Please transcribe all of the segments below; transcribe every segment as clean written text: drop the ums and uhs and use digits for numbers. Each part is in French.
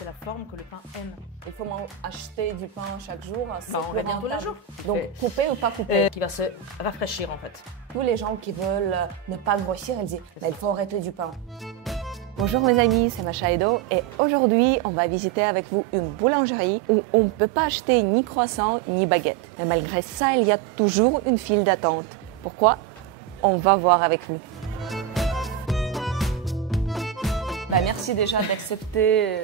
c'est la forme que le pain aime. Il faut acheter du pain chaque jour. On revient tous les jours. Donc couper ou pas couper? Qui va se rafraîchir en fait. Tous les gens qui veulent ne pas grossir, ils disent il faut arrêter du pain. Bonjour mes amis, c'est Macha Edo et aujourd'hui on va visiter avec vous une boulangerie où on ne peut pas acheter ni croissant ni baguette. Mais malgré ça, il y a toujours une file d'attente. Pourquoi? On va voir avec vous. Merci déjà d'accepter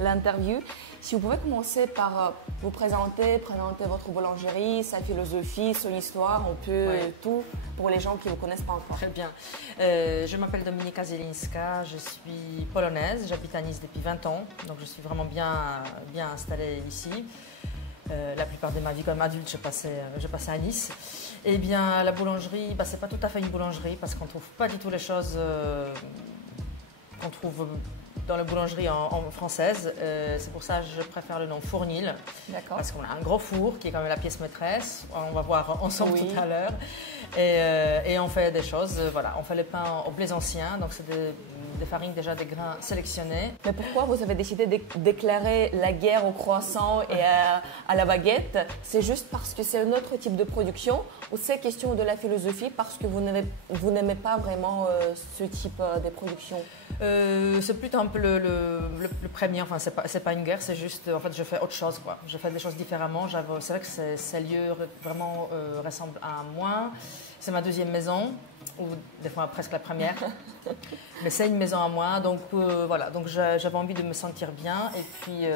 l'interview. Si vous pouvez commencer par vous présenter votre boulangerie, sa philosophie, son histoire, un peu tout pour les gens qui ne vous connaissent pas encore. Très bien. Je m'appelle Dominika Zielińska, je suis polonaise, j'habite à Nice depuis 20 ans, donc je suis vraiment bien installée ici. La plupart de ma vie comme adulte, je passais à Nice. Et bien la boulangerie, ce n'est pas tout à fait une boulangerie parce qu'on ne trouve pas du tout les choses qu'on trouve dans la boulangerie en française. C'est pour ça que je préfère le nom fournil. D'accord. Parce qu'on a un gros four qui est quand même la pièce maîtresse. On va voir ensemble tout à l'heure. Et on fait des choses, voilà. On fait le pain au blé ancien, donc c'est des farines déjà des grains sélectionnés. Mais pourquoi vous avez décidé de déclarer la guerre au croissant et à la baguette? C'est juste parce que c'est un autre type de production ou c'est question de la philosophie parce que vous n'aimez pas vraiment ce type de production? C'est plutôt un peu le premier, enfin c'est pas une guerre, c'est juste en fait je fais autre chose quoi. Je fais des choses différemment. C'est vrai que ces lieux vraiment ressemblent à moi. C'est ma deuxième maison, ou des fois presque la première. Mais c'est une maison à moi, donc voilà. Donc j'avais envie de me sentir bien. Et puis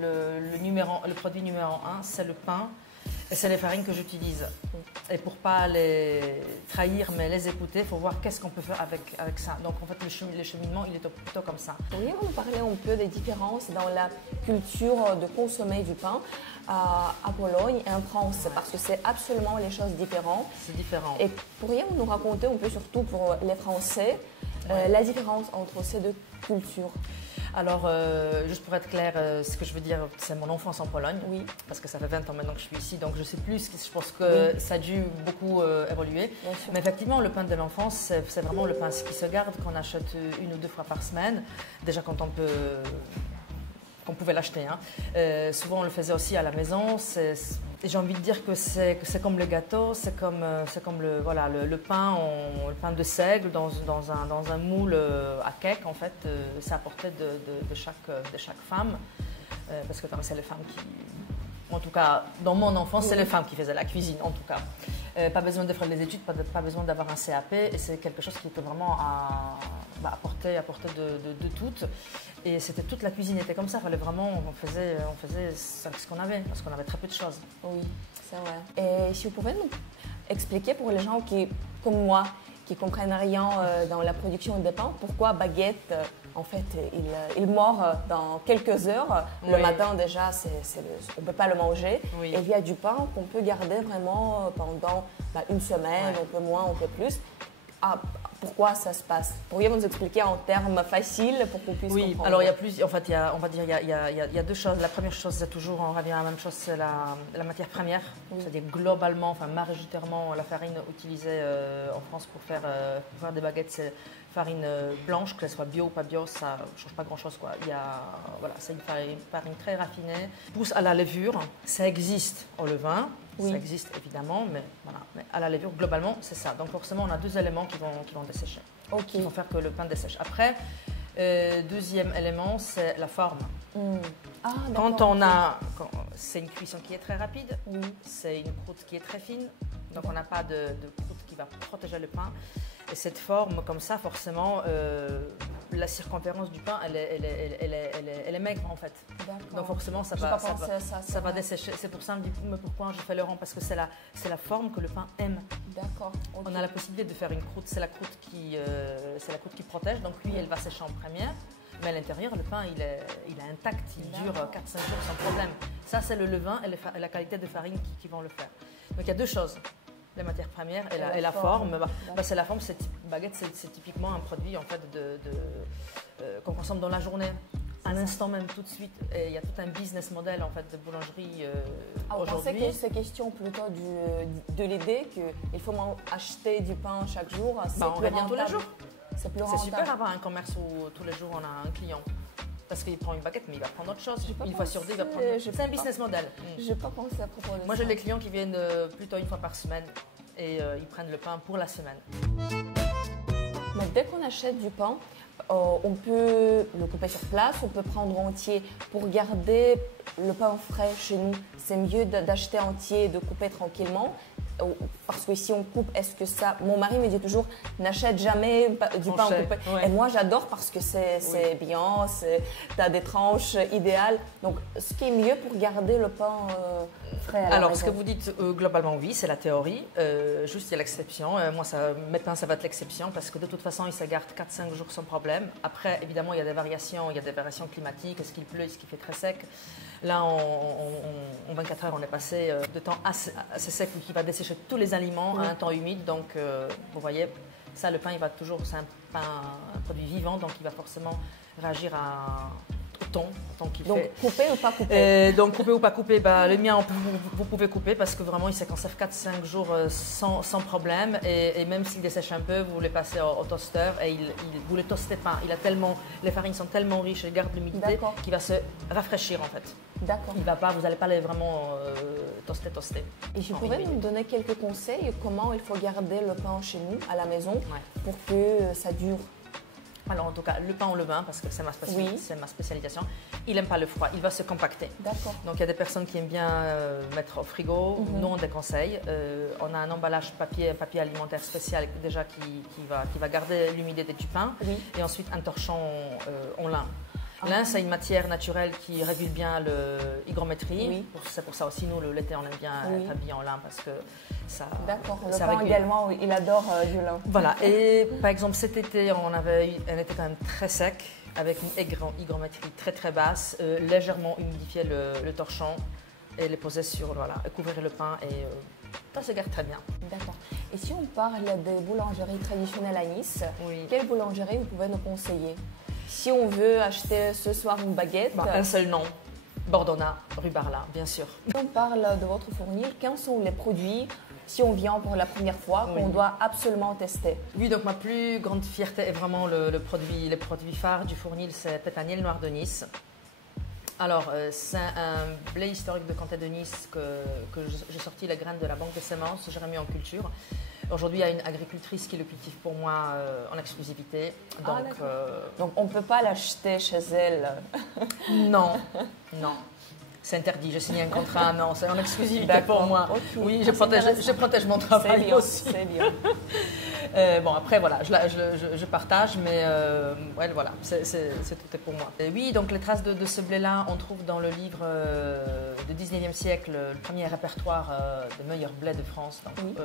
le produit numéro 1, c'est le pain. Et c'est les farines que j'utilise. Et pour ne pas les trahir, mais les écouter, il faut voir qu'est-ce qu'on peut faire avec ça. Donc en fait, le cheminement, il est plutôt comme ça. Pourriez-vous nous parler un peu des différences dans la culture de consommer du pain à Pologne et en France? Parce que c'est absolument les choses différentes. C'est différent. Et pourriez-vous nous raconter un peu, surtout pour les Français, la différence entre ces deux cultures? Alors, juste pour être clair, ce que je veux dire, c'est mon enfance en Pologne. Oui. Parce que ça fait 20 ans maintenant que je suis ici, donc je sais plus. Je pense que ça a dû beaucoup évoluer. Mais effectivement, le pain de l'enfance, c'est vraiment le pain qui se garde, qu'on achète 1 ou 2 fois par semaine. Déjà quand qu'on pouvait l'acheter. Hein. Souvent, on le faisait aussi à la maison. J'ai envie de dire que c'est comme le gâteau, c'est comme le pain, le pain de seigle dans un moule à cake. En fait, c'est à portée de chaque femme. Parce que c'est les femmes qui... En tout cas, dans mon enfance, c'est les femmes qui faisaient la cuisine, en tout cas. Pas besoin de faire les études, pas besoin d'avoir un CAP. Et c'est quelque chose qui était vraiment à portée de toutes. Et c'était toute la cuisine était comme ça. Fallait vraiment, on faisait ce qu'on avait, parce qu'on avait très peu de choses. Oui, c'est vrai. Et si vous pouvez nous expliquer pour les gens qui, comme moi, qui ne comprennent rien dans la production de pain, pourquoi baguette, en fait, il mord dans quelques heures. Le matin, déjà, on ne peut pas le manger. Et il y a du pain qu'on peut garder vraiment pendant une semaine, un peu moins, un peu plus. Pourquoi ça se passe? Pourriez-vous nous expliquer en termes faciles pour qu'on puisse comprendre? Alors il y a plus, en fait, il y a deux choses. La première chose, c'est toujours, on revient à la même chose, c'est la matière première. C'est-à-dire globalement, majoritairement, la farine utilisée en France pour faire des baguettes, c'est farine blanche, qu'elle soit bio ou pas bio, ça ne change pas grand-chose. C'est une farine très raffinée. Pousse à la levure, ça existe au levain. Ça existe évidemment, mais à la levure, globalement, c'est ça. Donc forcément, on a 2 éléments qui vont dessécher, qui vont faire que le pain dessèche. Après, deuxième élément, c'est la forme. C'est une cuisson qui est très rapide, c'est une croûte qui est très fine, donc on n'a pas de croûte qui va protéger le pain. Et cette forme, comme ça, forcément, la circonférence du pain, elle est maigre en fait. Donc forcément, ça va dessécher. C'est pour ça que je dis pourquoi je fais le rang, parce que c'est la forme que le pain aime. D'accord. On a la possibilité de faire une croûte, c'est la croûte qui protège, donc lui, elle va sécher en première. Mais à l'intérieur, le pain, il est intact, il dure 4-5 jours sans problème. Ça, c'est le levain et la qualité de farine qui vont le faire. Donc il y a 2 choses. Les matières premières et la forme. C'est la forme, baguette, c'est typiquement un produit en fait qu'on consomme dans la journée, à l'instant même, tout de suite. Et il y a tout un business model en fait de boulangerie aujourd'hui. Vous pensez que c'est question plutôt de l'idée qu'il faut acheter du pain chaque jour? On revient tous les jours. C'est super d'avoir un commerce où tous les jours on a un client. Parce qu'il prend une baguette, mais il va prendre autre chose. Une fois sur deux, il va prendre. C'est un business model. Je n'ai pas pensé à propos de ça. Moi, j'ai les clients qui viennent plutôt une fois par semaine et ils prennent le pain pour la semaine. Donc, dès qu'on achète du pain, on peut le couper sur place, on peut prendre entier. Pour garder le pain frais chez nous, c'est mieux d'acheter entier et de couper tranquillement. Parce que si on coupe, est-ce que ça... Mon mari me dit toujours, n'achète jamais du pain coupé. Ouais. Et moi, j'adore parce que c'est bien, tu as des tranches idéales. Donc, ce qui est mieux pour garder le pain frais à la Alors, maison. ce que vous dites, globalement, oui, c'est la théorie. Juste, il y a l'exception. Moi, mes pains, ça va être l'exception parce que de toute façon, ils se gardent 4-5 jours sans problème. Après, évidemment, il y a des variations. Il y a des variations climatiques. Est-ce qu'il pleut, est-ce qu'il fait très sec? Là, en 24 heures, on est passé de temps assez sec qui va dessécher tous les aliments à un temps humide. Donc, vous voyez, ça, le pain, il va toujours, c'est un produit vivant, donc il va forcément réagir au temps qu'il fait. Donc, couper ou pas couper? Donc, couper ou pas couper, le mien, vous pouvez couper parce que vraiment, il se conserve 4-5 jours sans problème. Et même s'il dessèche un peu, vous le passez au toaster et vous le toastez pas. Les farines sont tellement riches et gardent l'humidité qu'il va se rafraîchir en fait. D'accord. Vous n'allez pas les vraiment toaster. Et je pouvais nous donner quelques conseils comment il faut garder le pain chez nous, à la maison, pour que ça dure? Alors en tout cas, le pain au levain, parce que c'est ma spécialisation, il n'aime pas le froid, il va se compacter. D'accord. Donc il y a des personnes qui aiment bien mettre au frigo, nous on déconseille. On a un emballage papier alimentaire spécial déjà qui va garder l'humidité du pain. Et ensuite un torchon en lin. Lin, c'est une matière naturelle qui régule bien l'hygrométrie. C'est pour ça aussi, nous, l'été, on aime bien être habillé en lin parce que ça. D'accord, le pain également, il adore du lin. Voilà, et par exemple, cet été, on avait un été quand même très sec, avec une hygrométrie très très basse, légèrement humidifier le torchon et les poser couvrir le pain et ça se garde très bien. D'accord. Et si on parle des boulangeries traditionnelles à Nice, quelle boulangerie vous pouvez nous conseiller? Si on veut acheter ce soir une baguette... un seul nom, Bordona, rue Barla, bien sûr. Si on parle de votre fournil, quels sont les produits, si on vient pour la première fois, qu'on doit absolument tester? Oui, donc ma plus grande fierté est vraiment les produits phares du fournil, c'est Pétaniel Noir de Nice. Alors, c'est un blé historique de Comté de Nice que j'ai sorti les graines de la banque de semences, j'ai remis en culture. Aujourd'hui, il y a une agricultrice qui le cultive pour moi en exclusivité. Donc, on ne peut pas l'acheter chez elle? Non. C'est interdit. J'ai signé un contrat. Non, c'est en exclusivité pour moi. Oui, je protège mon travail aussi. C'est bien. Bon, après, voilà, je partage, mais voilà, c'est tout pour moi. Et oui, donc les traces de ce blé-là, on trouve dans le livre du 19e siècle, le premier répertoire des meilleurs blés de France. Donc,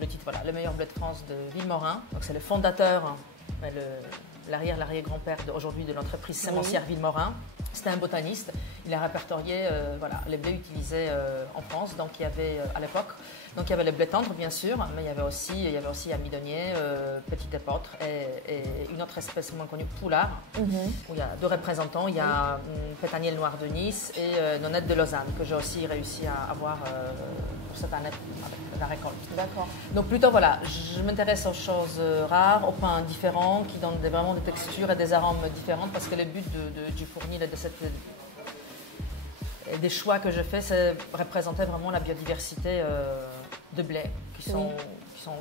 le titre, voilà, le meilleur blé de France de Villemorin. Donc, c'est le fondateur, l'arrière-grand-père aujourd'hui de l'entreprise sémencière Villemorin. C'était un botaniste. Il a répertorié les blés utilisés en France. Donc, il y avait à l'époque, donc il y avait le blé tendre bien sûr, mais il y avait aussi amidonnier, petit épeautre et une autre espèce moins connue, poulard. Où il y a deux représentants. Il y a Pétaniel Noir de Nice et Nonette de Lausanne que j'ai aussi réussi à avoir pour cette année avec la récolte. D'accord. Donc plutôt voilà, je m'intéresse aux choses rares, aux pains différents qui donnent vraiment des textures et des arômes différentes parce que le but du fournil et des choix que je fais, c'est représenter vraiment la biodiversité de blé qui sont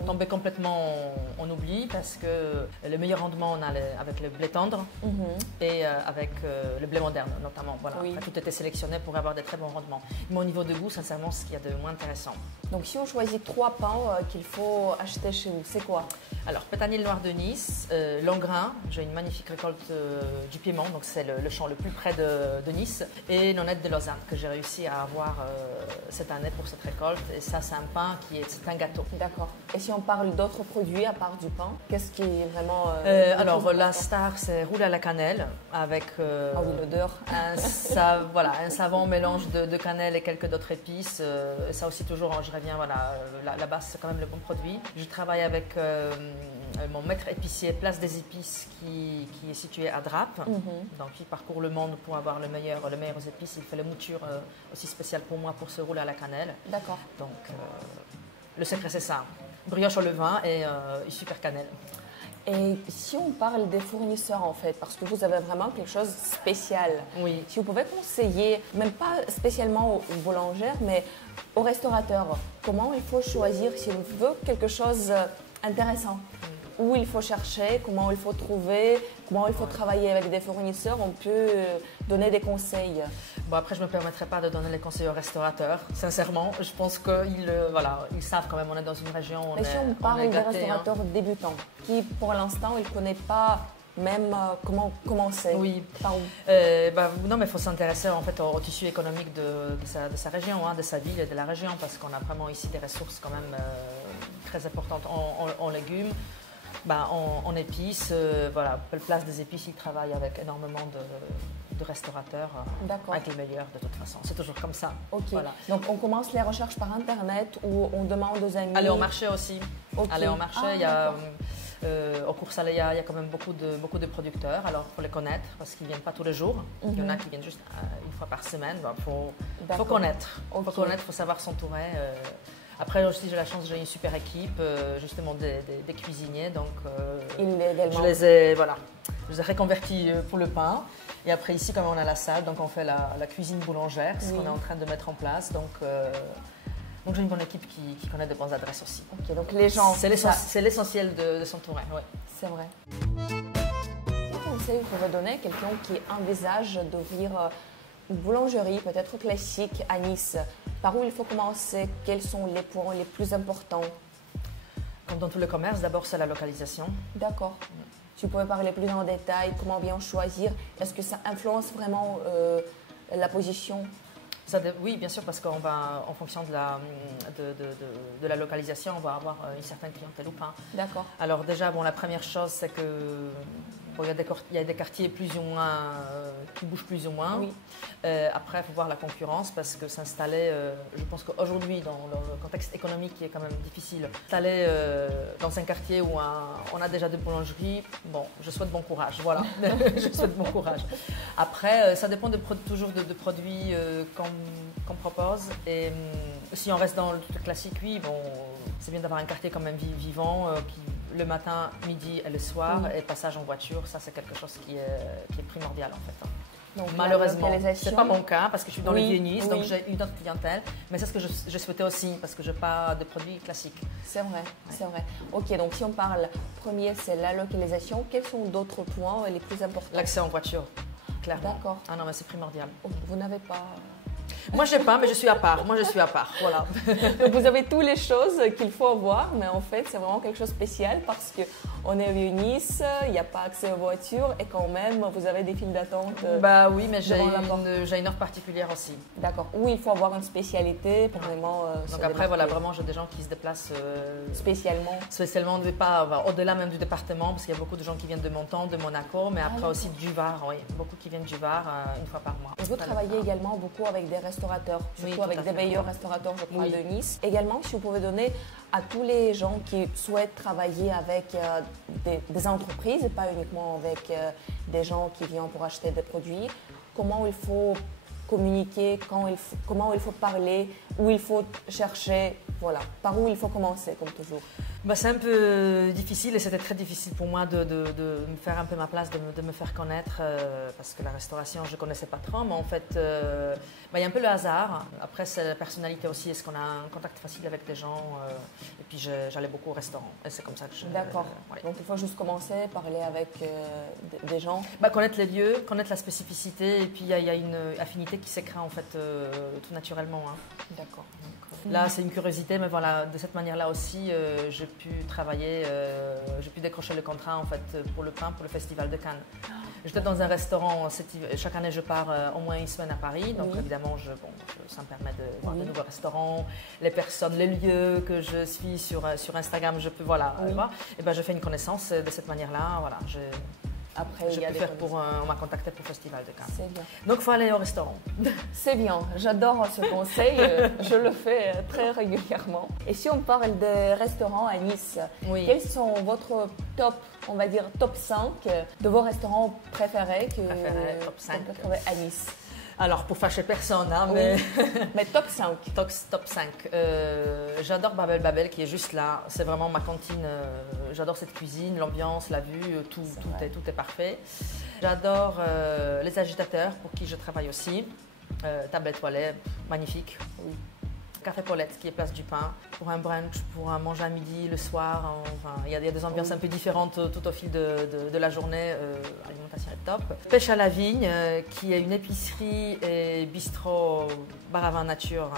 tombés complètement en oubli parce que le meilleur rendement on a avec le blé tendre et avec le blé moderne notamment. Voilà. Enfin, tout était sélectionné pour avoir des très bons rendements. Mais au niveau de goût, sincèrement, ce qu'il y a de moins intéressant. Donc si on choisit 3 pains qu'il faut acheter chez vous, c'est quoi? Alors, Pétaniel Noir de Nice, Langrain, j'ai une magnifique récolte du Piémont, donc c'est le champ le plus près de Nice, et Nonette de Lausanne, que j'ai réussi à avoir cette année pour cette récolte. Et ça, c'est un pain c'est un gâteau. D'accord. Et si on parle d'autres produits à part du pain, qu'est-ce qui est vraiment... alors, la star, c'est roulé à la cannelle, avec l'odeur. un savant mélange de cannelle et quelques d'autres épices. Ça aussi, toujours, je reviens, la base, c'est quand même le bon produit. Je travaille avec... mon maître épicier Place des Épices qui est situé à Drape. Donc il parcourt le monde pour avoir les meilleures épices. Il fait la mouture aussi spéciale pour moi pour ce rouler à la cannelle. D'accord. Donc le secret c'est ça. Brioche au levain et super cannelle. Et si on parle des fournisseurs en fait, parce que vous avez vraiment quelque chose de spécial, Oui. si vous pouvez conseiller, même pas spécialement aux boulangères, mais aux restaurateurs, comment il faut choisir s'il veut quelque chose d'intéressant, où il faut chercher, comment il faut trouver, comment il faut travailler avec des fournisseurs, on peut donner des conseils. Bon, après, je ne me permettrai pas de donner les conseils aux restaurateurs, sincèrement. Je pense qu'ils voilà, ils savent quand même, on est dans une région, Mais si on parle des gâtés, restaurateurs débutants, qui pour l'instant, ils ne connaissent pas même comment commencer. Oui. Par où? Non, mais il faut s'intéresser en fait au tissu économique de sa région, hein, de sa ville et de la région, parce qu'on a vraiment ici des ressources quand même très importantes en légumes. En épices, voilà, Place des Épices, ils travaillent avec énormément de restaurateurs, avec les meilleurs de toute façon. C'est toujours comme ça. Ok. Voilà. Donc on commence les recherches par internet ou on demande aux amis. Aller au marché aussi. Okay. Aller au marché, il y a au Cours Saléa, il y a quand même beaucoup de producteurs. Alors il faut les connaître parce qu'ils ne viennent pas tous les jours. Il y en a qui viennent juste une fois par semaine. Faut connaître. Il faut connaître, faut savoir s'entourer. Après aussi, j'ai la chance, j'ai une super équipe, justement des cuisiniers, donc je les ai reconvertis pour le pain. Et après ici, comme on a la salle, donc on fait la cuisine boulangère, ce qu'on est en train de mettre en place. Donc j'ai une bonne équipe qui connaît de bonnes adresses aussi. Ok, donc les gens. C'est l'essentiel de s'entourer. Ouais. C'est vrai. Quel conseil vous pouvez donner à quelqu'un qui envisage d'ouvrir une boulangerie, peut-être classique, à Nice? Par où il faut commencer? Quels sont les points les plus importants? Comme dans tous les commerces, d'abord c'est la localisation. D'accord. Si vous pouvez parler plus en détail, comment bien choisir? Est-ce que ça influence vraiment la position? Oui, bien sûr, parce qu'en fonction de la localisation, on va avoir une certaine clientèle ou pas. D'accord. Alors déjà, la première chose, c'est que il y a des quartiers plus ou moins qui bougent plus ou moins. Oui. Après, il faut voir la concurrence parce que s'installer, je pense qu'aujourd'hui, dans le contexte économique qui est quand même difficile, s'installer dans un quartier où on a déjà des boulangeries, je souhaite bon courage. Voilà, je souhaite bon courage. Après, ça dépend toujours de produits qu'on propose. Et si on reste dans le classique, oui, c'est bien d'avoir un quartier quand même vivant qui le matin, midi et le soir, et passage en voiture, ça c'est quelque chose qui est primordial en fait. Donc, malheureusement, ce n'est pas mon cas parce que je suis dans le Vieux-Nice, donc oui. j'ai une autre clientèle, mais c'est ce que je souhaitais aussi parce que je n'ai pas de produits classiques. C'est vrai, c'est vrai. Ok, donc si on parle, premier c'est la localisation, quels sont d'autres points les plus importants? L'accès en voiture, clairement. D'accord. Ah non, mais c'est primordial. Vous n'avez pas... Moi, je n'ai pas, mais je suis à part. Voilà. Donc, vous avez toutes les choses qu'il faut avoir, mais en fait, c'est vraiment quelque chose de spécial parce qu'on est au Vieux-Nice, il n'y a pas accès aux voitures et quand même, vous avez des files d'attente. Oui, mais j'ai une offre particulière aussi. D'accord. Oui, il faut avoir une spécialité pour vraiment. Donc après, voilà, vraiment, j'ai des gens qui se déplacent spécialement, pas au-delà même du département, parce qu'il y a beaucoup de gens qui viennent de Menton, de Monaco, mais après aussi du Var, oui, beaucoup qui viennent du Var une fois par mois. Et vous travaillez également beaucoup avec des restaurateurs, surtout avec des meilleurs restaurateurs, je crois, de Nice. Également, si vous pouvez donner à tous les gens qui souhaitent travailler avec des entreprises et pas uniquement avec des gens qui viennent pour acheter des produits, comment il faut communiquer, comment il faut parler, où il faut chercher, voilà, par où il faut commencer, comme toujours. C'est un peu difficile et c'était très difficile pour moi de me faire un peu ma place, de me faire connaître parce que la restauration, je ne connaissais pas trop, mais en fait, il y a un peu le hasard. Après, c'est la personnalité aussi. Est-ce qu'on a un contact facile avec des gens et puis, j'allais beaucoup au restaurant et c'est comme ça que je... D'accord. Donc, il faut juste commencer, parler avec des gens. Connaître les lieux, connaître la spécificité et puis, il y a une affinité qui s'écrée en fait tout naturellement. Hein. D'accord. Là, c'est une curiosité, mais voilà, de cette manière-là aussi, j'ai pu travailler, j'ai pu décrocher le contrat en fait pour le pain, pour le Festival de Cannes. J'étais dans un restaurant, chaque année je pars au moins une semaine à Paris, donc évidemment, ça me permet de voir de nouveaux restaurants, les personnes, les lieux que je suis sur Instagram, je peux voir. Et je fais une connaissance de cette manière-là, voilà. Après, je peux faire on m'a contacté pour le Festival de Cannes. C'est bien. Donc, il faut aller au restaurant. C'est bien. J'adore ce conseil. Je le fais très régulièrement. Et si on parle des restaurants à Nice, quels sont votre top, on va dire top 5 de vos restaurants préférés top 5 qu'on peut trouver à Nice? Alors, pour fâcher personne, hein, Oui. Mais top 5. Top 5. J'adore Babel Babel qui est juste là. C'est vraiment ma cantine. J'adore cette cuisine, l'ambiance, la vue, tout est parfait. J'adore les agitateurs pour qui je travaille aussi. Table étoilée, magnifique. Oui. Café Paulette qui est place du Pain. Pour un brunch, pour un manger à midi, le soir. Enfin, il y a des ambiances un peu différentes tout au fil de la journée. L'alimentation est top. Pêche à la Vigne qui est une épicerie et bistrot bar à vin nature.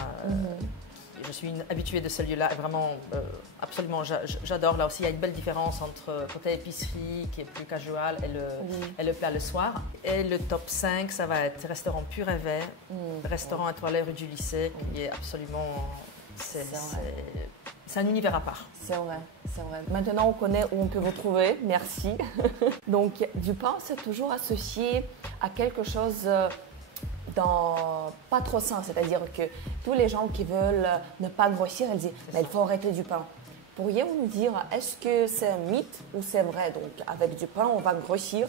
Je suis une habituée de ce lieu-là et vraiment, absolument, j'adore. Là aussi, il y a une belle différence entre côté épicerie qui est plus casual et le plat le soir. Et le top 5, ça va être restaurant Pur et Vert, restaurant étoilé rue du Lycée, qui est absolument... C'est un univers à part. C'est vrai, c'est vrai. Maintenant, on connaît où on peut vous trouver. Merci. Donc, du pain, c'est toujours associé à quelque chose... pas trop sain, c'est-à-dire que tous les gens qui veulent ne pas grossir, ils disent mais il faut arrêter du pain. Pourriez-vous nous dire, est-ce que c'est un mythe ou c'est vrai? Donc avec du pain, on va grossir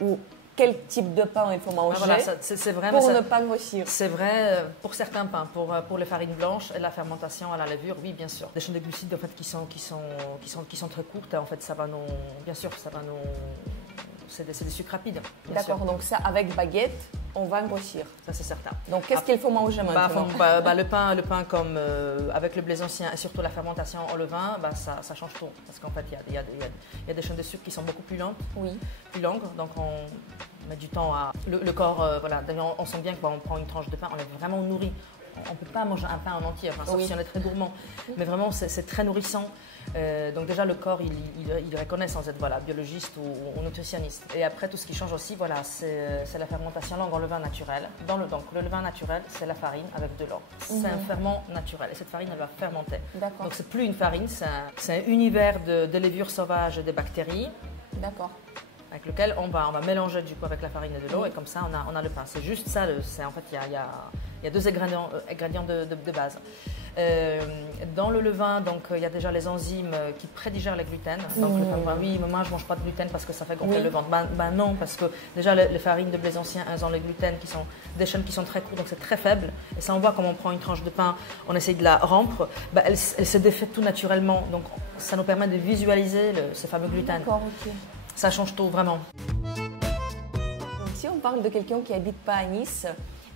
ou quel type de pain il faut manger c'est vrai, pour ne pas grossir? C'est vrai pour certains pains, pour les farines blanches et la fermentation à la levure, oui bien sûr. Des chaînes de glucides en fait, qui sont très courtes, en fait ça va nous, bien sûr ça va nous... C'est des sucres rapides. D'accord, donc ça, avec baguette, on va grossir. Ça, c'est certain. Donc, qu'est-ce qu'il faut manger maintenant? Le pain comme avec le blé ancien et surtout la fermentation au levain, ça change tout. Parce qu'en fait, il y a des chaînes de sucre qui sont beaucoup plus lentes. Oui. Plus longues. Donc, on met du temps à... Le corps, voilà. D'ailleurs, on sent bien que on prend une tranche de pain, on est vraiment nourri. On ne peut pas manger un pain en entier, enfin, sauf si on est très gourmand. Mais vraiment, c'est très nourrissant. Donc déjà, le corps, il reconnaît sans être biologiste ou nutritionniste. Et après, tout ce qui change aussi, c'est la fermentation longue en levain naturel. Donc le levain naturel, c'est la farine avec de l'eau. C'est un ferment naturel. Et cette farine, elle va fermenter. Donc c'est plus une farine, c'est un univers de levure sauvage des bactéries. D'accord. Avec lequel on va mélanger du coup avec la farine et de l'eau et comme ça on a le pain. C'est juste ça, en fait il y a deux ingrédients de base. Dans le levain, donc il y a déjà les enzymes qui prédigèrent les gluten. Donc le pain, oui, maman, je mange pas de gluten parce que ça fait gonfler le ventre. Ben non, parce que déjà les farines de blé ancien, elles ont les gluten qui sont des chaînes qui sont très courtes, donc c'est très faible. Et ça, on voit comment on prend une tranche de pain, on essaye de la rompre, elle se défait tout naturellement. Donc ça nous permet de visualiser ces fameux gluten. D'accord, ok. Ça change tout, vraiment. Donc, si on parle de quelqu'un qui habite pas à Nice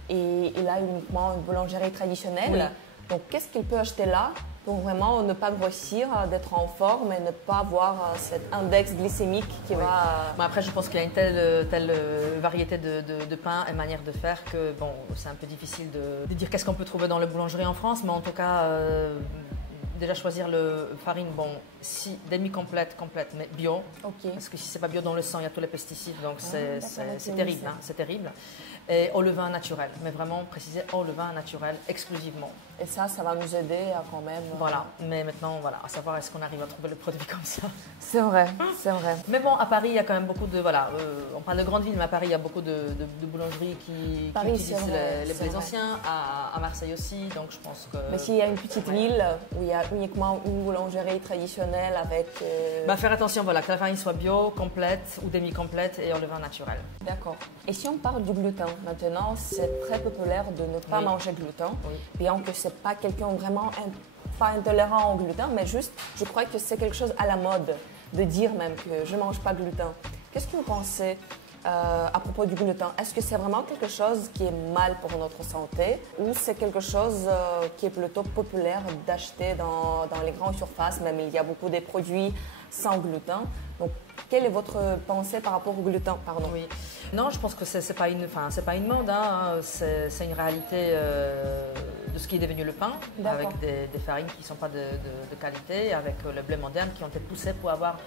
et il a uniquement une boulangerie traditionnelle, donc qu'est-ce qu'il peut acheter là pour vraiment ne pas grossir, d'être en forme et ne pas avoir cet index glycémique qui va... Bon, après, je pense qu'il y a une telle variété de pain et manière de faire que bon, c'est un peu difficile de dire qu'est-ce qu'on peut trouver dans les boulangeries en France, mais en tout cas... Déjà choisir le farine, si demi-complète, mais bio. Parce que si c'est pas bio dans le sang, il y a tous les pesticides, donc c'est terrible, hein, c'est terrible. Et au levain naturel, mais vraiment préciser au levain naturel exclusivement. Et ça va nous aider à quand même... Voilà, mais maintenant, à savoir est-ce qu'on arrive à trouver le produit comme ça. C'est vrai, c'est vrai. Mais bon, à Paris, il y a quand même beaucoup de... on parle de grandes villes, mais à Paris, il y a beaucoup de boulangeries qui utilisent les blés anciens, à Marseille aussi, donc je pense que... Mais s'il y a une petite ville où il y a uniquement une boulangerie traditionnelle avec... faire attention, que la farine soit bio, complète ou demi-complète et au levain naturel. D'accord. Et si on parle du gluten, maintenant, c'est très populaire de ne pas manger gluten, bien que c'est pas quelqu'un vraiment pas intolérant au gluten, mais juste, je crois que c'est quelque chose à la mode de dire même que je mange pas gluten. Qu'est-ce que vous pensez à propos du gluten? Est-ce que c'est vraiment quelque chose qui est mal pour notre santé ou c'est quelque chose qui est plutôt populaire d'acheter dans les grandes surfaces? Même il y a beaucoup de produits sans gluten. Donc, quelle est votre pensée par rapport au gluten? Oui. Non, je pense que c'est pas une mode, hein. C'est une réalité de ce qui est devenu le pain, avec des farines qui ne sont pas de qualité, avec le blé moderne qui ont été poussés pour avoir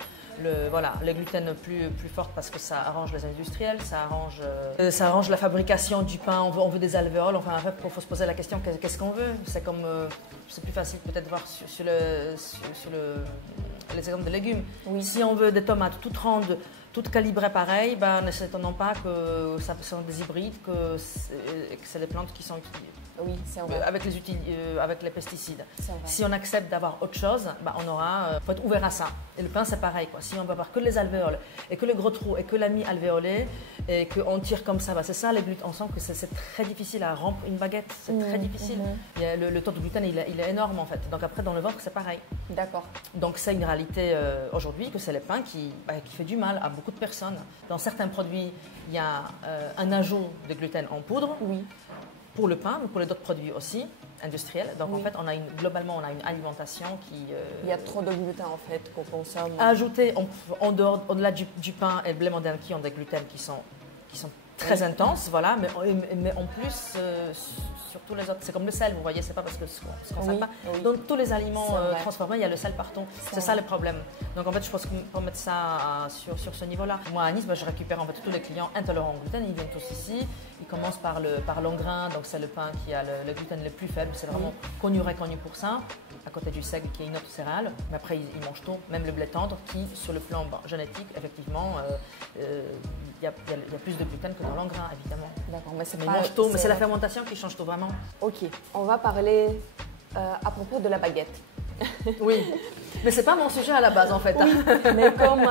les gluten plus fortes parce que ça arrange les industriels, ça arrange la fabrication du pain, on veut des alvéoles, enfin il faut se poser la question qu'est-ce qu'on veut. C'est comme, c'est plus facile peut-être de voir sur les exemples de légumes. Si on veut des tomates toutes rondes, toutes calibrées pareil, ben, ne s'étonnant pas que ça sont des hybrides, que c'est des plantes qui sont utilisées. Oui, c'est vrai. Avec les pesticides. Vrai. Si on accepte d'avoir autre chose, ben, faut être ouvert à ça. Et le pain, c'est pareil, quoi. Si on va avoir que les alvéoles et que le gros trou et que la mi-alvéolée et qu'on tire comme ça, ben, c'est ça les gluten. On sent que c'est très difficile à rompre une baguette. C'est très difficile. Le taux de gluten, il est énorme en fait. Donc après, dans le ventre, c'est pareil. D'accord. Donc c'est une réalité aujourd'hui que c'est le pain qui fait du mal à beaucoup de personnes. Dans certains produits, il y a un ajout de gluten en poudre. Oui. Pour le pain, mais pour les autres produits aussi, industriels. Donc en fait, globalement, on a une alimentation qui... il y a trop de gluten en fait qu'on consomme. Ajouter au-delà du pain et le blé moderne qui ont des gluten qui sont très intenses, voilà, mais en plus, sur tous les autres, c'est comme le sel, vous voyez, c'est pas parce que ce qu'on sait pas. Dans tous les aliments transformés, il y a le sel partout. C'est ça le problème. Donc en fait, je pense qu'on peut mettre ça sur ce niveau-là. Moi, à Nice, je récupère en fait tous les clients intolérants au gluten, ils viennent tous ici. Ils commencent par l'engrain, donc c'est le pain qui a le gluten le plus faible, c'est vraiment connu pour ça, à côté du seigle qui est une autre céréale. Mais après, ils mangent tout, même le blé tendre qui, sur le plan génétique, effectivement, il y a plus de gluten que dans l'engrain, évidemment. D'accord, mais c'est la fermentation qui change tout vraiment. Ok, on va parler à propos de la baguette. Oui, mais c'est pas mon sujet à la base en fait. Oui, mais comme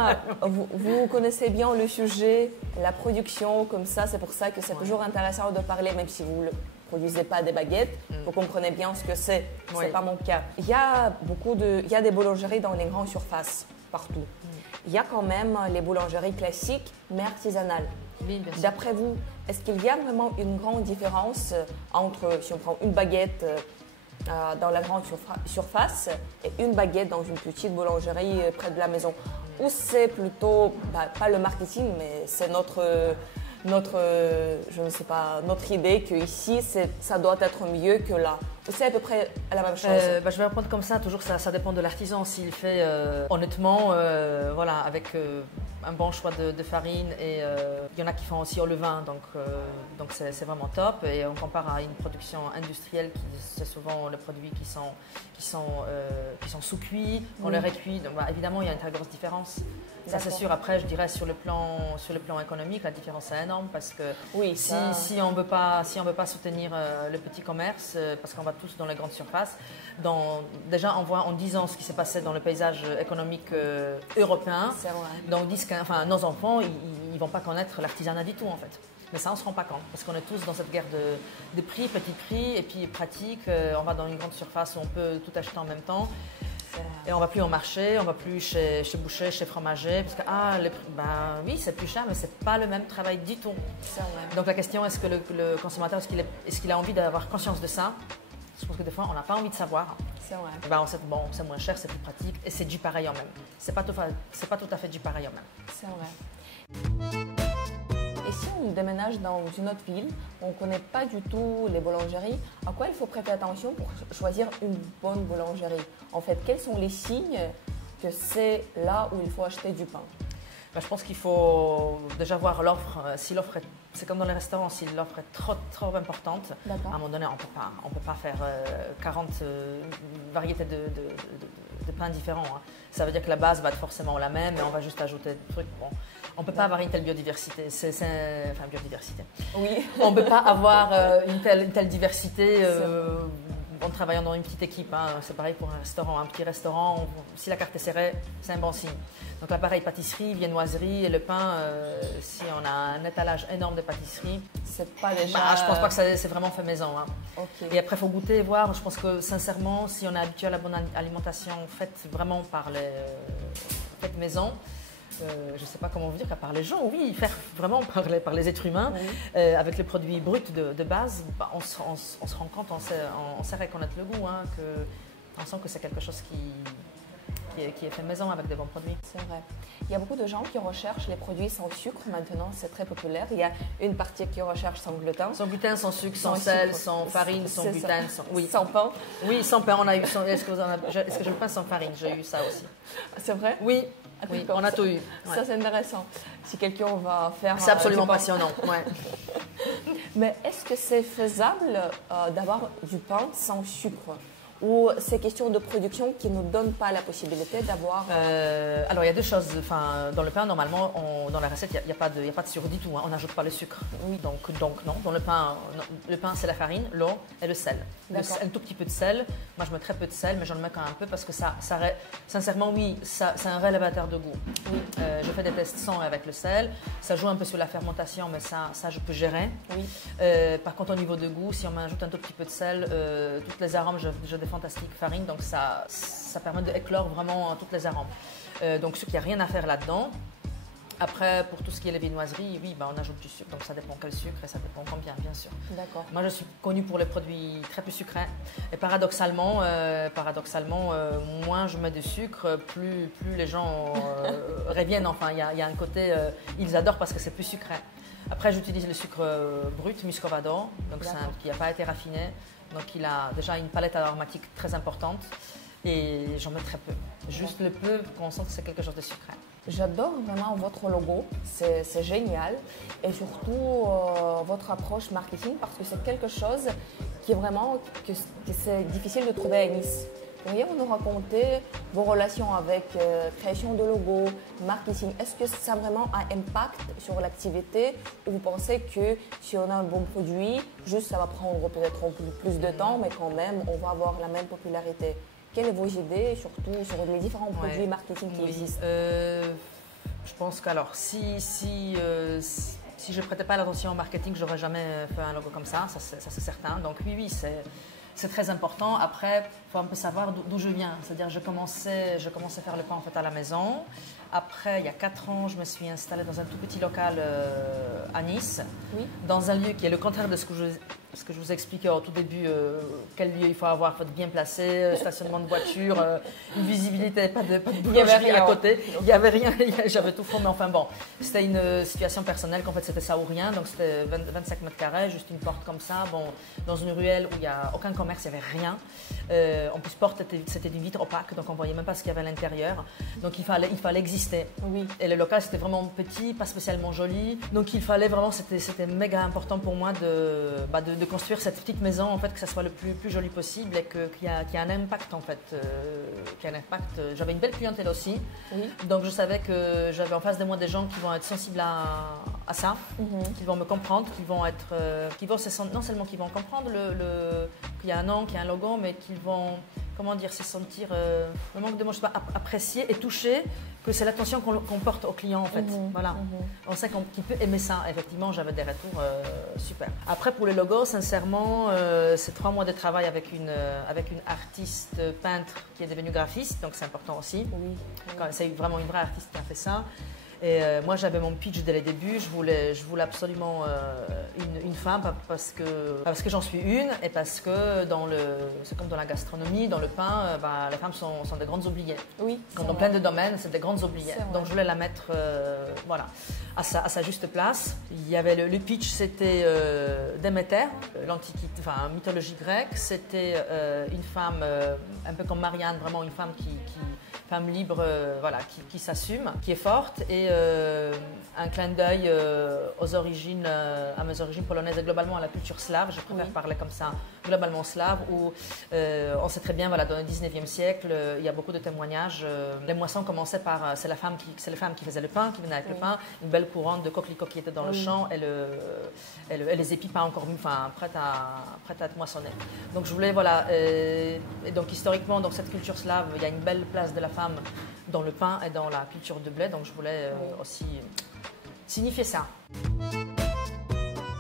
vous connaissez bien le sujet, la production, comme ça, c'est pour ça que c'est toujours intéressant de parler, même si vous ne produisez pas des baguettes, vous comprenez bien ce que c'est. C'est pas mon cas. Il y a des boulangeries dans les grandes surfaces, partout. Il y a quand même les boulangeries classiques, mais artisanales. Oui, bien sûr. D'après vous, est-ce qu'il y a vraiment une grande différence entre, si on prend une baguette dans la grande surface et une baguette dans une petite boulangerie près de la maison? Ou c'est plutôt, pas le marketing, mais c'est je ne sais pas, notre idée qu'ici, ça doit être mieux que là? C'est à peu près la même chose. Je vais répondre comme ça, toujours ça dépend de l'artisan. S'il fait honnêtement, voilà, avec un bon choix de farine et il y en a qui font aussi au levain, donc c'est vraiment top. Et on compare à une production industrielle, c'est souvent les produits qui sont sous-cuits, on les récuit. Donc évidemment, il y a une très grosse différence. Ça c'est sûr. Après, je dirais sur le plan économique, la différence est énorme parce que si on veut pas soutenir le petit commerce, parce qu'on va tous dans les grandes surfaces, déjà on voit en 10 ans ce qui s'est passé dans le paysage économique européen. Donc nos enfants, ils vont pas connaître l'artisanat du tout en fait. Mais ça, on ne se rend pas compte, parce qu'on est tous dans cette guerre de prix, petit prix, et puis pratique. On va dans une grande surface où on peut tout acheter en même temps. Et on ne va plus au marché, on ne va plus chez boucher, chez fromager, parce que oui, c'est plus cher, mais ce n'est pas le même travail du tout. Donc la question, est-ce que le consommateur, est-ce qu'il a envie d'avoir conscience de ça? Je pense que des fois, on n'a pas envie de savoir. C'est vrai. On sait c'est moins cher, c'est plus pratique, et c'est du pareil en même. C'est pas tout à fait du pareil en même. C'est vrai. Et si on déménage dans une autre ville, on ne connaît pas du tout les boulangeries, à quoi il faut prêter attention pour choisir une bonne boulangerie? En fait, quels sont les signes que c'est là où il faut acheter du pain? Je pense qu'il faut déjà voir l'offre. Si l'offre c'est comme dans les restaurants, si l'offre est trop importante, à un moment donné, on peut pas faire 40 variétés de pains différents. Hein. Ça veut dire que la base va être forcément la même, mais on va juste ajouter des trucs. Bon, on ne peut pas avoir une telle biodiversité. Biodiversité. Oui. On ne peut pas avoir une telle diversité en travaillant dans une petite équipe. Hein. C'est pareil pour un restaurant. Un petit restaurant, si la carte est serrée, c'est un bon signe. Donc l'appareil pâtisserie, viennoiserie et le pain, si on a un étalage énorme de pâtisserie, c'est pas déjà... je pense pas que c'est vraiment fait maison. Hein. Okay. Et après, il faut goûter et voir. Je pense que sincèrement, si on est habitué à la bonne alimentation faite vraiment faite maison, je ne sais pas comment vous dire, qu'à part les gens, oui, faire vraiment par les êtres humains, avec les produits bruts de base, on se rend compte, on sait reconnaître le goût, hein, on sent que c'est quelque chose qui est fait maison avec de bons produits. C'est vrai. Il y a beaucoup de gens qui recherchent les produits sans sucre maintenant, c'est très populaire. Il y a une partie qui recherche sans gluten. Sans gluten, sans sucre, sans sel, sans farine, sans gluten. Sans pain. Oui, sans pain, on a eu. Est-ce que je le pain sans farine? J'ai eu ça aussi. C'est vrai? Oui. Oui, on a tout eu. Ouais. Ça, c'est intéressant. Si quelqu'un va faire... C'est absolument passionnant. Ouais. Mais est-ce que c'est faisable d'avoir du pain sans sucre? ou ces questions de production qui ne nous donnent pas la possibilité d'avoir… Alors, il y a deux choses. Enfin, dans le pain, normalement, dans la recette, il n'y a pas de sucre du tout. Hein. On n'ajoute pas le sucre. Oui. Donc non. Dans le pain, c'est la farine, l'eau et le sel. Un tout petit peu de sel. Moi, je mets très peu de sel, mais j'en mets quand même un peu parce que sincèrement, oui, c'est un révélateur de goût. Oui. Je fais des tests sans et avec le sel. Ça joue un peu sur la fermentation, mais ça je peux gérer. Oui. Par contre, au niveau de goût, si on m'ajoute un tout petit peu de sel, toutes les arômes, j'ai des fantastiques farines, donc ça permet d'éclore vraiment toutes les arômes. Donc, il n'y a rien à faire là-dedans. Après, pour tout ce qui est les viennoiseries, oui, on ajoute du sucre. Donc, ça dépend quel sucre et ça dépend combien, bien sûr. D'accord. Moi, je suis connue pour les produits très peu sucrés. Et paradoxalement, moins je mets de sucre, plus les gens reviennent. Enfin, il y a un côté, ils adorent parce que c'est plus sucré. Après, j'utilise le sucre brut, Muscovado, donc qui n'a pas été raffiné. Donc, il a déjà une palette aromatique très importante. Et j'en mets très peu. Juste le peu qu'on sent que c'est quelque chose de sucré. J'adore vraiment votre logo, c'est génial. Et surtout votre approche marketing parce que c'est quelque chose qui est vraiment que c'est difficile de trouver à Nice. Pourriez-vous nous raconter vos relations avec création de logos, marketing? Est-ce que ça a vraiment un impact sur l'activité ou vous pensez que si on a un bon produit, juste ça va prendre peut-être plus de temps, mais quand même on va avoir la même popularité? Quelles sont vos idées, surtout sur les différents produits marketing qui existent? Je pense qu'alors, si je ne prêtais pas l'attention au marketing, je n'aurais jamais fait un logo comme ça c'est certain. Donc oui, c'est très important. Après, il faut un peu savoir d'où je viens. C'est-à-dire, je commençais à faire le pain en fait, à la maison. Après, il y a 4 ans, je me suis installée dans un tout petit local à Nice, dans un lieu qui est le contraire de ce que je vous expliquais au tout début, quel lieu il faut avoir, il faut être bien placé, stationnement de voiture, une visibilité, pas de boulangerie à côté. Il n'y avait rien, j'avais tout faux, mais enfin bon, c'était une situation personnelle qu'en fait c'était ça ou rien, donc c'était 25 mètres carrés, juste une porte comme ça, bon, dans une ruelle où il n'y a aucun commerce, il n'y avait rien. En plus, porte, c'était d'une vitre opaque, donc on ne voyait même pas ce qu'il y avait à l'intérieur. Donc il fallait exister. Oui. Et le local, c'était vraiment petit, pas spécialement joli. Donc il fallait vraiment, c'était méga important pour moi de construire cette petite maison, en fait, que ça soit le plus joli possible et qu'il y ait un impact, en fait. J'avais une belle clientèle aussi. Oui. Donc je savais que j'avais en face de moi des gens qui vont être sensibles à ça, qui vont me comprendre, qui vont non seulement qu'ils vont comprendre qu'il y a un nom, qu'il y a un logo, mais qu'ils vont, se sentir, le manque de mots, je sais pas, apprécier et toucher, que c'est l'attention qu'on porte au client en fait. Voilà. On sait qu'il peut aimer ça. Effectivement, j'avais des retours super. Après, pour le logo, sincèrement, c'est 3 mois de travail avec une artiste peintre qui est devenue graphiste, donc c'est important aussi. Oui. C'est vraiment une vraie artiste qui a fait ça. Et moi, j'avais mon pitch dès le début. Je voulais absolument une femme parce que j'en suis une et parce que c'est comme dans la gastronomie, dans le pain, les femmes sont des grandes oubliées. Oui. Dans plein de domaines, c'est des grandes oubliées. Donc, je voulais la mettre à sa juste place. Il y avait le pitch, c'était Déméter, l'antiquité, enfin, mythologie grecque. C'était une femme un peu comme Marianne, vraiment une femme femme libre, qui s'assume, qui est forte, et un clin d'œil à mes origines polonaises et globalement à la culture slave. Je préfère parler comme ça, globalement slave, où on sait très bien, dans le 19e siècle, il y a beaucoup de témoignages. Les moissons commençaient par, c'est les femmes qui faisaient le pain, qui venaient avec le pain, une belle couronne de coquelicots qui était dans le champ, et les épis pas encore prêtes à être moissonnées. Donc je voulais, et donc historiquement, dans cette culture slave, il y a une belle place de la femme dans le pain et dans la culture de blé, donc je voulais aussi signifier ça.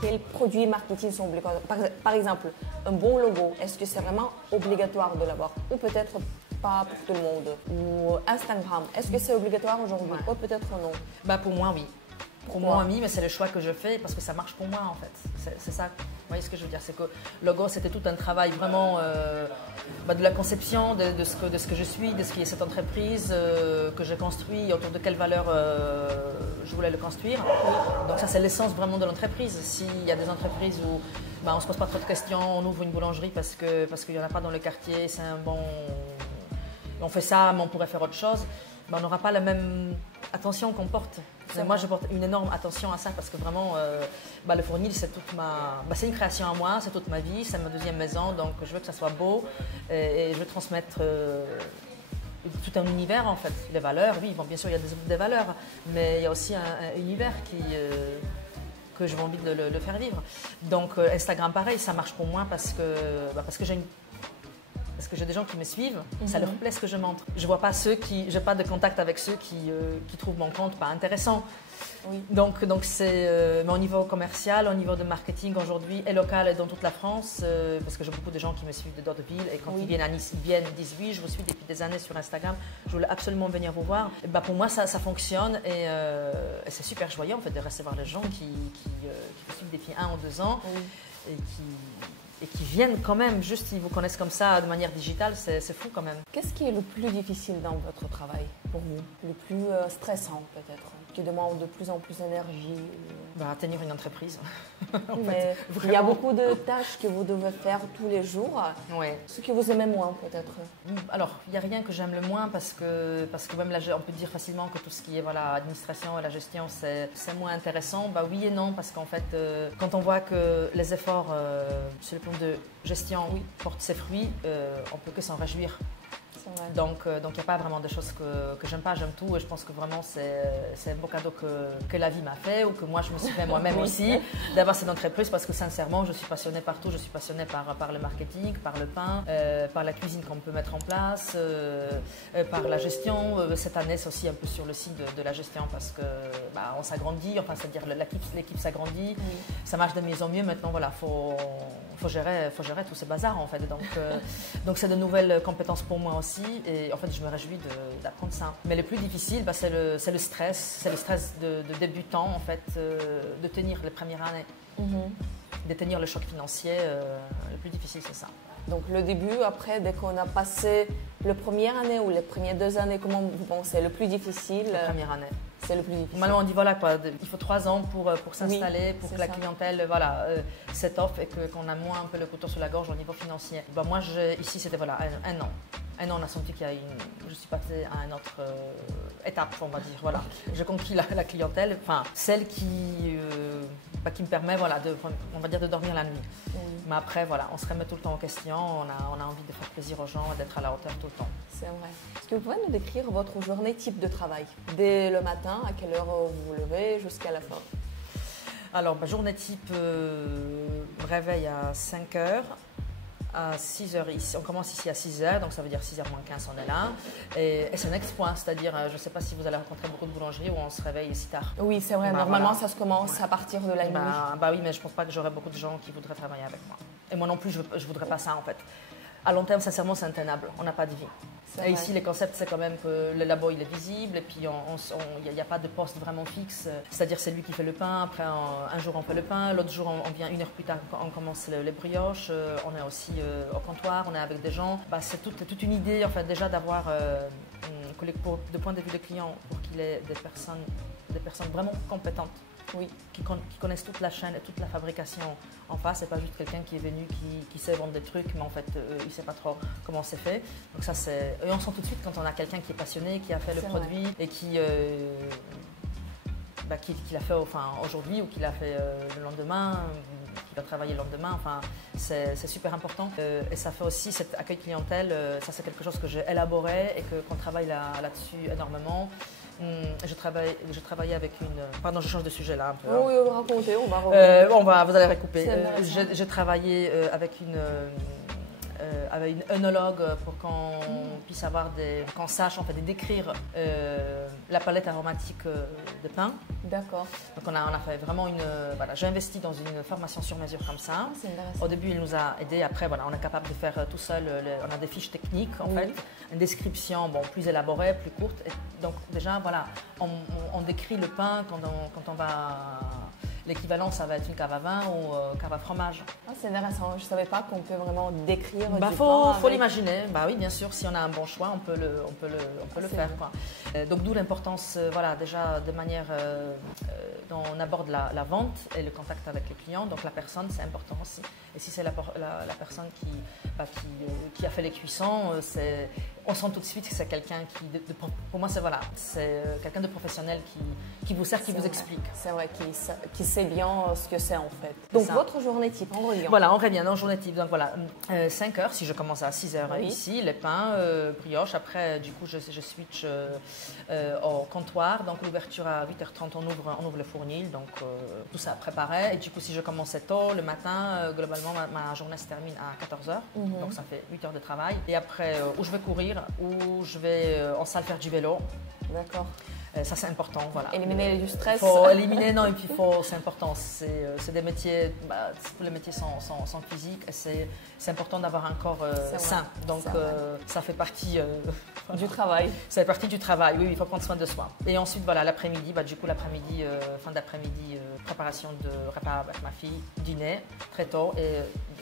Quels produits marketing sont obligatoires? Par exemple, un bon logo, est-ce que c'est vraiment obligatoire de l'avoir? Ou peut-être pas pour tout le monde? Ou Instagram, est-ce que c'est obligatoire aujourd'hui? Ou peut-être non? Pour moi, oui. Pour moi, oui, mais c'est le choix que je fais parce que ça marche pour moi, en fait. C'est ça. Vous voyez ce que je veux dire? C'est que le logo, c'était tout un travail vraiment de la conception de ce que je suis, de ce qui est cette entreprise que j'ai construit, autour de quelles valeurs je voulais le construire. Donc ça, c'est l'essence vraiment de l'entreprise. S'il y a des entreprises où on ne se pose pas trop de questions, on ouvre une boulangerie parce qu'il n'y en a pas dans le quartier, c'est un bon... On fait ça, mais on pourrait faire autre chose. On n'aura pas le même attention qu'on porte. Moi, je porte une énorme attention à ça parce que vraiment, le fournil, c'est toute c'est une création à moi, c'est toute ma vie, c'est ma deuxième maison, donc je veux que ça soit beau et je veux transmettre tout un univers en fait. Les valeurs, oui, bon, bien sûr, il y a des valeurs, mais il y a aussi un univers que j'ai envie de le faire vivre. Donc Instagram, pareil, ça marche pour moi parce que j'ai des gens qui me suivent, ça leur plaît ce que je montre. Je vois pas j'ai pas de contact avec ceux qui trouvent mon compte pas intéressant. Oui. Donc c'est, mais au niveau commercial, au niveau de marketing aujourd'hui, et local et dans toute la France, parce que j'ai beaucoup de gens qui me suivent de d'autres villes et quand ils viennent à Nice, ils disent oui, je vous suis depuis des années sur Instagram, je voulais absolument venir vous voir. Et pour moi, ça fonctionne et c'est super joyeux en fait de recevoir les gens qui vous suivent depuis 1 ou 2 ans et qui viennent quand même, juste ils vous connaissent comme ça de manière digitale, c'est fou quand même. Qu'est-ce qui est le plus difficile dans votre travail pour vous? Le plus stressant peut-être, qui demande de plus en plus d'énergie? Tenir une entreprise. Mais il y a beaucoup de tâches que vous devez faire tous les jours. Oui. Ce que vous aimez moins peut-être? Alors, il n'y a rien que j'aime le moins parce que même là, on peut dire facilement que tout ce qui est administration et la gestion, c'est moins intéressant. Oui et non, parce qu'en fait, quand on voit que les efforts sur le plan de gestion portent ses fruits, on peut que s'en réjouir. Donc il n'y a pas vraiment de choses que j'aime pas, j'aime tout et je pense que vraiment c'est un beau cadeau que la vie m'a fait ou que moi je me suis fait moi-même aussi d'avoir cette entreprise parce que sincèrement je suis passionnée par tout, je suis passionnée par le marketing, par le pain, par la cuisine qu'on peut mettre en place, par la gestion. Cette année c'est aussi un peu sur le site de la gestion parce que on s'agrandit, enfin c'est-à-dire l'équipe s'agrandit, ça marche de mieux en mieux maintenant, voilà, faut gérer tous ces bazars en fait. Donc c'est de nouvelles compétences pour moi aussi. Et en fait, je me réjouis d'apprendre ça. Mais le plus difficile, c'est le stress. C'est le stress de débutant, en fait, de tenir les premières années. De tenir le choc financier. Le plus difficile, c'est ça. Donc le début, après, dès qu'on a passé la première année ou les premières 2 années, comment vous pensez le plus difficile? La première année. C'est le plus difficile. Maintenant, on dit il faut 3 ans pour s'installer, pour que la clientèle s'étoffe et qu'on a moins un peu le couteau sur la gorge au niveau financier. Moi, ici, c'était 1 an. 1 an, on a senti qu'il y a je suis passée à une autre étape, on va dire. Voilà. J'ai conquis la clientèle, celle qui me permet on va dire de dormir la nuit. Mais après, on se remet tout le temps en question, on a envie de faire plaisir aux gens, d'être à la hauteur tout le temps. C'est vrai. Est-ce que vous pouvez nous décrire votre journée type de travail? Dès le matin, à quelle heure vous vous levez jusqu'à la fin? Alors, journée type, réveil à 5 h. À 6 h ici. On commence ici à 6 h, donc ça veut dire 6 h moins 15, on est là. Et c'est un ex-point, c'est-à-dire, je ne sais pas si vous allez rencontrer beaucoup de boulangeries où on se réveille si tard. Oui, c'est vrai, normalement ça se commence à partir de la nuit. Oui, mais je ne pense pas que j'aurai beaucoup de gens qui voudraient travailler avec moi. Et moi non plus, je ne voudrais pas ça en fait. À long terme, sincèrement, c'est intenable, on n'a pas de vie. Et ici, les concepts, c'est quand même que le labo, il est visible et puis il n'y a pas de poste vraiment fixe. C'est-à-dire, c'est lui qui fait le pain, après un jour on fait le pain, l'autre jour on vient 1 heure plus tard, on commence les brioches, on est aussi au comptoir, on est avec des gens. C'est toute une idée, en fait, déjà d'avoir, de point de vue des clients, pour qu'il ait des personnes vraiment compétentes. Oui, qui connaissent toute la chaîne et toute la fabrication en face. C'est pas juste quelqu'un qui est venu, qui sait vendre des trucs, mais en fait, il ne sait pas trop comment c'est fait. Donc ça, et on sent tout de suite quand on a quelqu'un qui est passionné, qui a fait le produit et qui l'a fait aujourd'hui ou qui l'a fait le lendemain, qui va travailler le lendemain. C'est super important. Et ça fait aussi cet accueil clientèle. Ça, c'est quelque chose que j'ai élaboré et qu'on travaille là-dessus énormément. Je travaillais avec une... Pardon, je change de sujet là un peu. Oui, racontez, on va revenir. Vous allez recouper. J'ai travaillé avec une œnologue pour qu'on puisse qu'on sache, en fait, décrire la palette aromatique de pain. D'accord. Donc on a fait vraiment j'ai investi dans une formation sur mesure comme ça. C'est intéressant. Au début, il nous a aidés. Après, on est capable de faire tout seul. On a des fiches techniques, en fait, une description plus élaborée, plus courte. Et donc déjà, on décrit le pain quand on va l'équivalent, ça va être une cave à vin ou cave à fromage. Ah, c'est intéressant. Je ne savais pas qu'on peut vraiment décrire du Faut pain avec... l'imaginer. Bah oui, bien sûr, si on a un bon choix, on peut le faire. Quoi. Donc d'où l'importance, voilà, déjà de manière dont on aborde la vente et le contact avec les clients. Donc la personne, c'est important aussi. Et si c'est la personne qui a fait les cuissons, on sent tout de suite que c'est quelqu'un pour moi, c'est quelqu'un de professionnel qui vous sert, qui vous explique. C'est vrai, qui sait bien ce que c'est en fait. Donc votre journée type, on revient. Voilà, on revient dans journée type. Donc voilà, 5 heures, si je commence à 6 heures ici, les pains, brioche. Après, du coup, je switch au comptoir. Donc l'ouverture à 8h30, on ouvre le fournil. Donc tout ça préparé. Et du coup, si je commençais tôt, le matin, globalement, ma journée se termine à 14h. Donc ça fait 8 heures de travail. Et après, où je vais courir, où je vais en salle faire du vélo. D'accord. Ça, c'est important. Voilà. Éliminer du stress. Il faut éliminer, non, et puis c'est important. C'est des métiers, tous les métiers sont physiques et c'est important d'avoir un corps sain. Donc, ça fait partie du travail. Ça fait partie du travail, oui, il faut prendre soin de soi. Et ensuite, voilà, l'après-midi, du coup, fin d'après-midi, préparation de repas avec ma fille, dîner très tôt et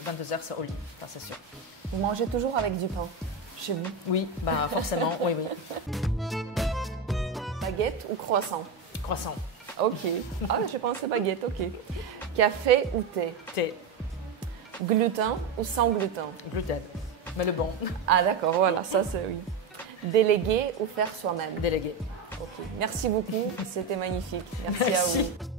22h, c'est au lit, ça c'est sûr. Vous mangez toujours avec du pain chez vous? Oui, forcément, oui. Baguette ou croissant? Croissant. Ok. Ah, je pensais baguette, ok. Café ou thé? Thé. Gluten ou sans gluten? Gluten, mais le bon. Ah d'accord, voilà, ça c'est oui. Déléguer ou faire soi-même? Déléguer. Ok. Merci beaucoup, c'était magnifique. Merci à vous.